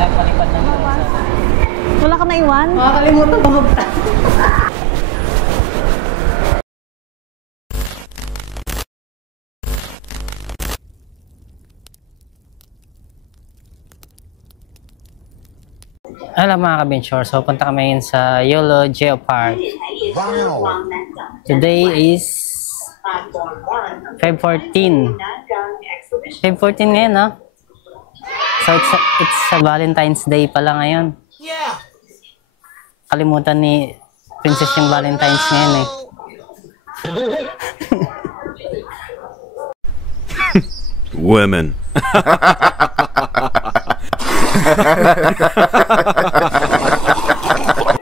Pinagpalipad ng Wala ka naiwan? Makakalimutan ko mag-tap. Hello mga ka-Benchor, so punta kami ngayon sa YOLO Geopark. Wow! Today is Feb 14. Feb 14 ngayon, no? So it's a Valentine's Day pala ngayon. Yeah! Kalimutan ni Princess yung Valentine's ngayon eh. Women.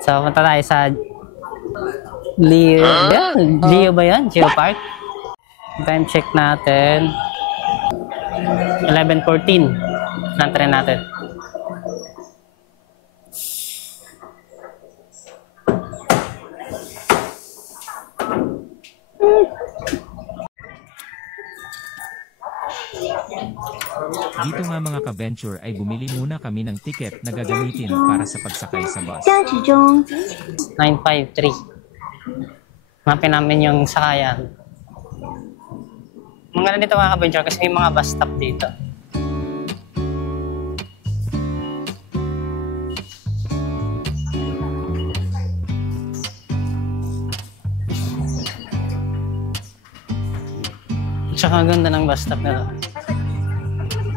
So, punta tayo sa Leo ba yan? Geopark? Time check natin. 11:14. Nantarin natin. Dito nga mga ka-venture ay bumili muna kami ng ticket na gagamitin para sa pagsakay sa bus. 953. Mapin namin yung sakayan. Maganda dito mga ka-venture kasi may mga bus stop dito. Tsaka ganda ng bus stop na to.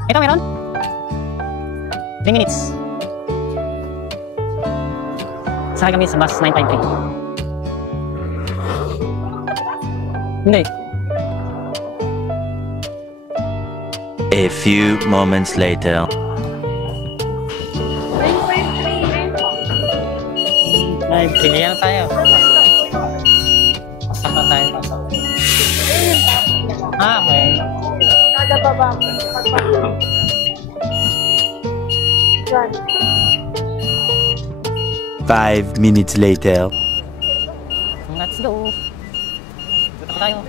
Ito meron? 3 minutes. Sakay kami sa bus 953. Hindi. A few moments later. 953. Yan tayo. Pasok na tayo. Pasok. Okay. Kada baba. 5 minutes later. Let's go. Punta tayo.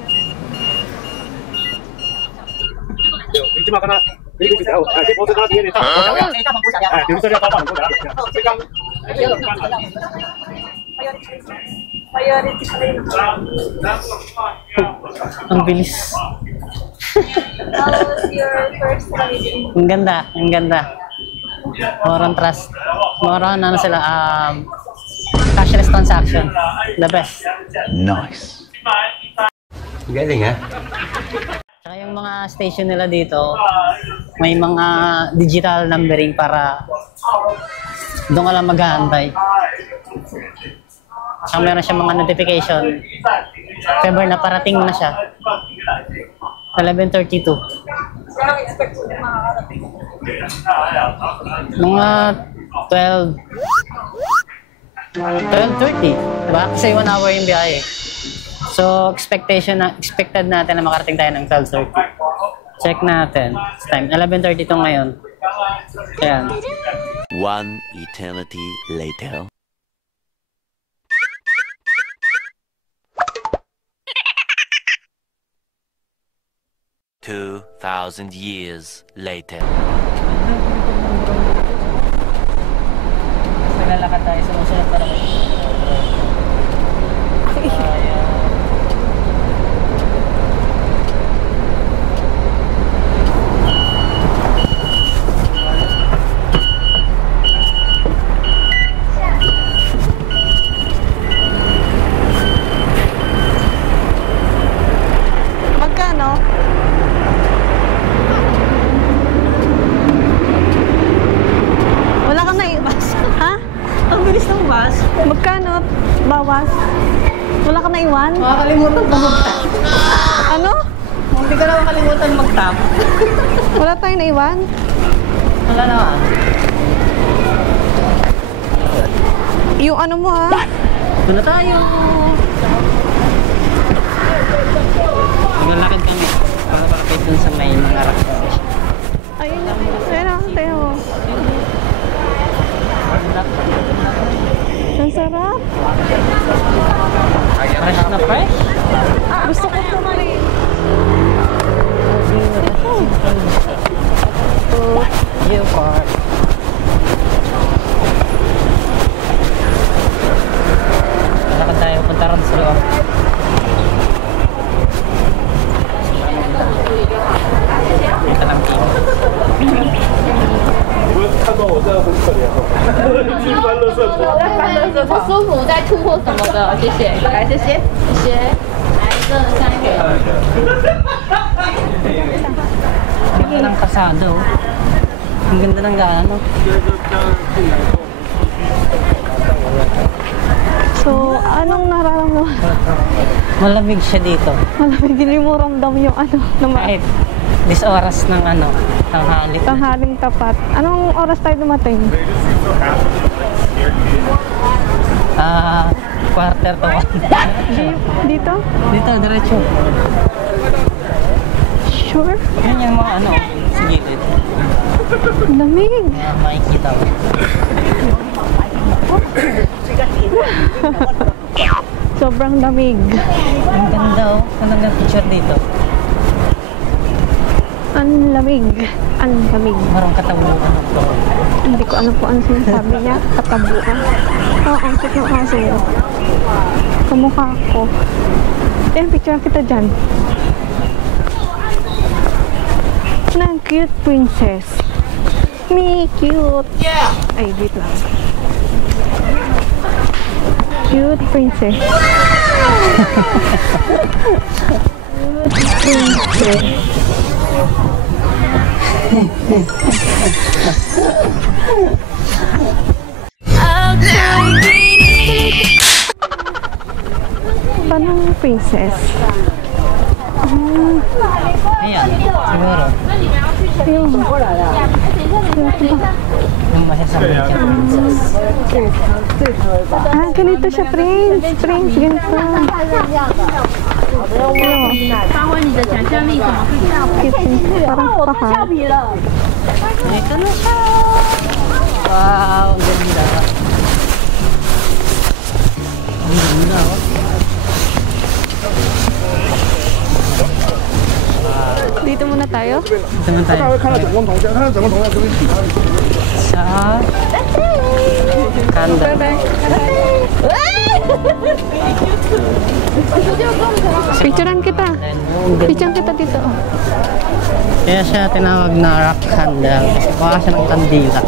Ang bilis. How was your first riding? Ang ganda, ang ganda. More on trust. More on ano sila, cashless transaction. The best. Nice. Galing ha? Saka yung mga station nila dito, may mga digital numbering para doon ka lang maghahantay. Saka meron siya mga notification. If ever na parating na siya. 11:32. Mga 12:30. Diba? Kasi 1 hour yung biyahe. So, expected natin na makarating tayo ng 12:30. Check natin. It's time. 11:32 ngayon. Ayan. 1 eternity later. $2,000 years later. Naglalakad tayo sa musunod para Magkano? Wala ka naiwas. Ha? ang bilis ng bus. Magkano? Bawas. Wala ka naiwan? Makakalimutan pa mag-tap. Ano? Hindi ka na makalimutan mag-tap. Wala tayong naiwan? Wala naman. Yung ano mo ha? Doon na tayo. Maglalakad kami para makapit dun sa may mga raksa. Ayun na. Ayun na. Tayo mo. Ang sarap. Fresh na fresh? Gusto ko ito na rin. Geopark. 不舒服再吐或什么的，谢谢。来，谢谢，谢谢。来，这3元。 Ganda ng kasado. Ang ganda ng gaano. So, anong nararamdaman? Malamig siya dito. Malamig, hindi mo ramdam yung ano, Kahit this oras ng ano, tanghali. tanghaling tapat. Anong oras tayo dumating? Quarter to 1. Dito? Dito, diretso. Sure? Yan yung mga ano, sa gilid. Lamig. Makikita ko. Sobrang lamig. Ang ganda oh. Ang ganda picture dito. Ang lamig. Ang lamig. Parang katabunan ako. Hindi ko alam po ano sinasabi niya. Katabuan. Oo, ang cute ng aso mo. Kamukha ko. Picture kita dyan. Ng cute princess. Me cute. Yeah! Ay, wait lang. Cute princess. Cute princess. Parang princess. Ayan, siguro. Yung Yung masasabi siya princess. ganito siya, prince. Prince, ganito. 发挥你的想象力，怎么会这样？ Cute. Parang pahal. Ito na siya. Wow, ang ganda. Ang ganda oh. Dito muna tayo. Ito naman tayo. Sa kanda. Picturean kita. Picturean kita dito. Kaya siya tinawag na rock candle kasi mukha siya ng kandila.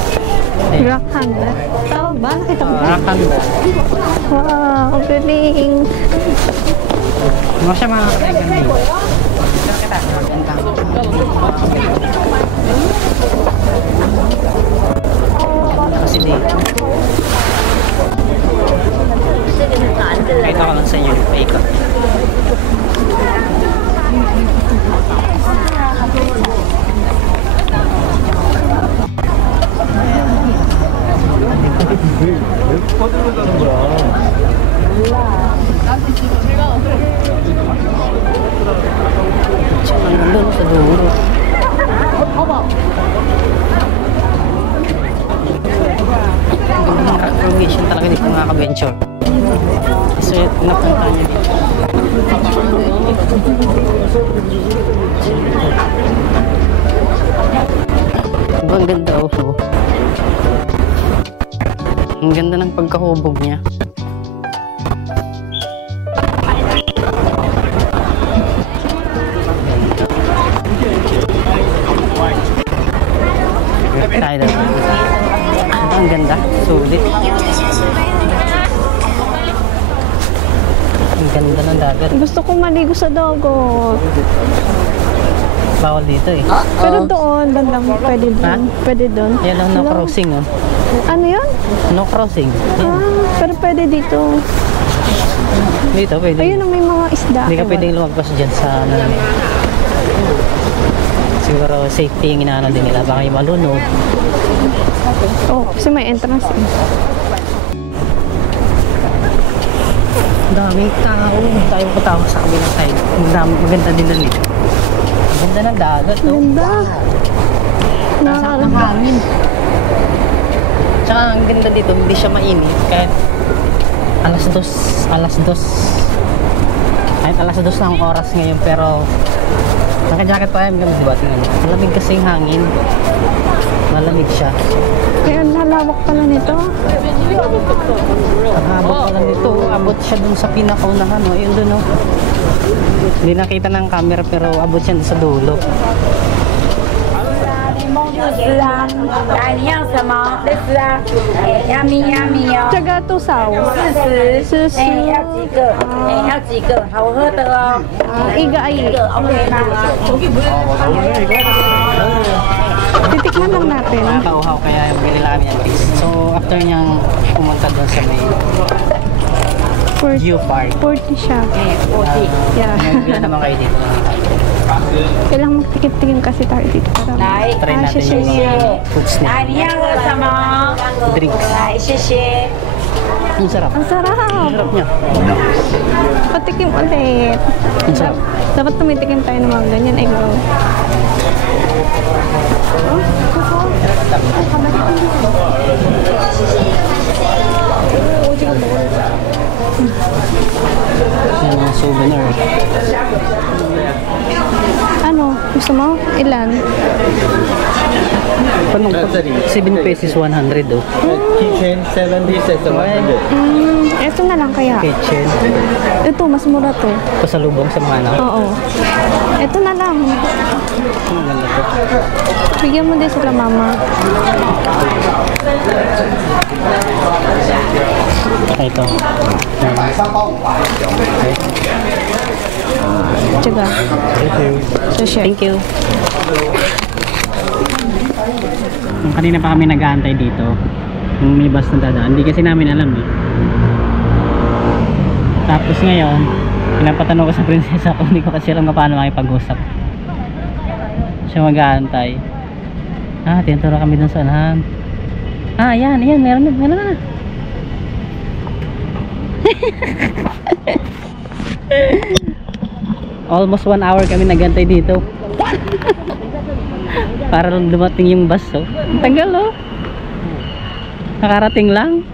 Rock handle. Tawag ba? Nakita mo ba? Rock candle. Wow, ang galing. Mukha siya mga kandila. Kasi dito. Ito ko lang sa inyo yung paikot. Nandun sa dulo. Ang recognition talaga dito mga ka-venture. So, napunta niya dito. Ang ganda oh. Ang ganda ng pagkahubog niya. Tayo na. Ang ganda. Sulit. Ang ganda ng dagat. Gusto kong maligo sa dagat. Bawal dito eh. Pero doon, bandang pwede doon. Pwede doon. Yan ang no crossing oh. Ano yun? No crossing. Yan. Pero pwede dito. Dito pwede. Ayun ang may mga isda. Hindi ka pwedeng lumagpas dyan sa ano. Siguro safety yung inaano din nila. Baka yung malunod. Oh, kasi may entrance eh. Daming tao. Tayo patawag sa kabilang side. Maganda din na nito. Ganda ng dagat, no? Ganda. Nasa ang hangin. Tsaka ang ganda dito, hindi siya mainit. Kahit alas dos. Kahit alas dos na ang oras ngayon, pero naka-jacket pa kami diba? Tingnan mo. Malamig kasi yung hangin. Malamig siya. Kaya nalawak pala nito. Ang haba pala nito. Abot siya dun sa pinakaunahan, no? Yun dun, no? Hindi nakita ng camera pero abot siya sa dulo. 啊，来你要什么？类似啊，哎，要咪哦，这个多少？ 40，哎，要几个？哎，要几个？好喝的哦，一个，OK 吗？ Titikman lang natin. Nakakauhaw kaya yung binili namin yan, Chris. So, after niyang pumunta doon sa may Geo Park. 40 siya. Yeah. Ngayon naman kayo dito. Kailangan magtikip-tikim kasi tayo dito. Para 来， Try natin siya yung siya. food 来 snack. 你要喝什么？ Drinks. 来，谢谢。 Ang sarap. Ang sarap. Ang sarap niya. Patikim ulit. Ang sarap. Dapat tumitikim tayo ng mga ganyan. Ay, go. Yan ang souvenir. Ano? Gusto mo? Ilan? Panong 7 pesos 100 oh. Kitchen 70 cents 100. Ito na lang kaya. Kitchen. Ito, mas mura to. Pasalubong sa mga anak. Oo. Ito na lang. Ang ganda to. Bigyan mo din sila, mama. Ito. Tsaga. Thank you. Kanina pa kami nag-aantay dito. Kung may bus na dadaan. Hindi kasi namin alam eh. Tapos ngayon, pinapatanong ko sa prinsesa kung hindi ko kasi alam kung paano makipag-usap. Siya mag-aantay. Tinuturo kami dun sa unahan. Ayan, meron na. Almost 1 hour kami nag-aantay dito. Para lang dumating yung bus oh. Ang tagal oh. Nakarating lang.